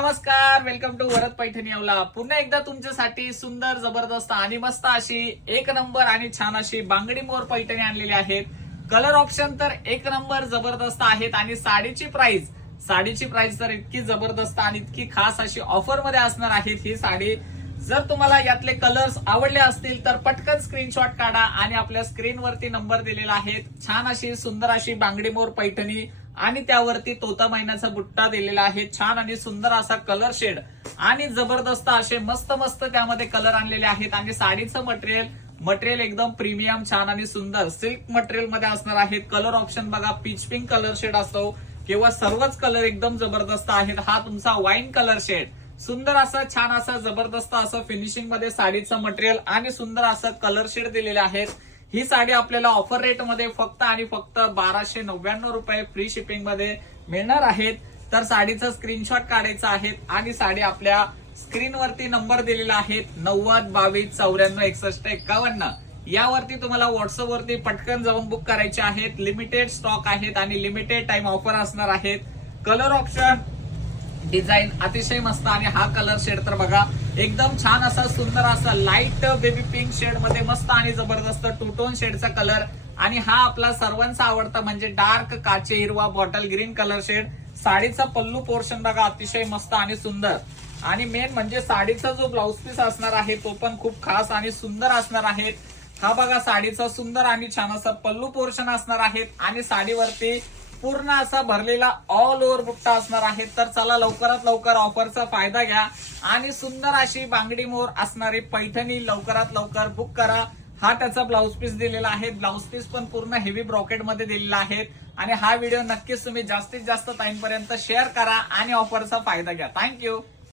नमस्कार, welcome to Varad Paithani Yeola. पुन्हा एकदा तुमच्यासाठी सुंदर जबरदस्त आणि मस्त अशी एक नंबर आणि छान अशी बांगडी मोर पैठणी आणलेली आहेत। कलर ऑप्शन तर एक नंबर जबरदस्त आहेत आणि साडीची प्राइस तर इतकी जबरदस्त आणि इतकी खास अशी ऑफर मध्ये असणार आहे ही साडी। जर तुम्हाला यातले कलर्स आवडले असतील तर पटकन स्क्रीनशॉट काढा आणि आपल्या स्क्रीनवरती नंबर दिलेला आहे। छान अशी सुंदर अशी बांगडी मोर पैठणी आणि त्यावरती तोता मैनाचा बुट्टा दिलेला आहे। छान आणि सुंदर असा कलर शेड आणि जबरदस्त असे मस्त मस्त त्यामध्ये कलर आणलेले आहेत आणि साडीचं मटेरियल एकदम प्रीमियम छान आणि सुंदर सिल्क मटेरियल मध्ये असणार आहे। कलर ऑप्शन बघा, पीच पिंक कलर शेड असतो किंवा सर्वच कलर एकदम जबरदस्त आहेत। हा तुमचा वाईन कलर शेड, सुंदर असा छान असा जबरदस्त असं फिनिशिंग मध्ये साडीचं मटेरियल आणि सुंदर असं कलर शेड दिलेले आहेत। ही साडी आपल्याला ऑफर रेट मध्ये फक्त आणि फक्त 1299 रुपये फ्री शिपिंग मध्ये मिळणार आहेत। तर साडीचा स्क्रीनशॉट काढायचा आहे आणि साडी आपल्या स्क्रीनवरती नंबर दिलेला आहे 90 22 94 61 51 यावरती तुम्हाला व्हॉट्सअप वरती पटकन जाऊन बुक करायचे आहेत। लिमिटेड स्टॉक आहेत आणि लिमिटेड टाइम ऑफर असणार आहेत। कलर ऑप्शन डिझाईन अतिशय मस्त आणि हा कलर शेड तर बघा एकदम छान असा सुंदर असा लाईट बेबी पिंक शेड मध्ये मस्त आणि जबरदस्त टू टोन शेडचा कलर आणि हा आपला सर्वांचा आवडता म्हणजे डार्क काचे हिरवा बॉटल ग्रीन कलर शेड। साडीचा पल्लू पोर्शन बघा अतिशय मस्त आणि सुंदर आणि मेन म्हणजे साडीचा जो ब्लाउज पीस असणार आहे तो पण खूप खास आणि सुंदर असणार आहे। हा बघा साडीचा सुंदर आणि छान असा पल्लू पोर्शन असणार आहे आणि साडीवरती पूर्ण असा भरलेला ऑल ओव्हर बुट्टा असणार आहे। तर चला लवकरात लवकर ऑफरचा फायदा घ्या आणि सुंदर अशी बांगडी मोर असणारी पैठणी लवकरात लवकर बुक करा। हा त्याचा ब्लाउज पीस दिलेला आहे, ब्लाउज पीस पण पूर्ण हेवी ब्रॉकेट मध्ये दिलेला आहे आणि हा व्हिडिओ नक्कीच तुम्ही जास्तीत जास्त टाइम पर्यंत शेअर करा आणि ऑफरचा फायदा घ्या। थँक्यू।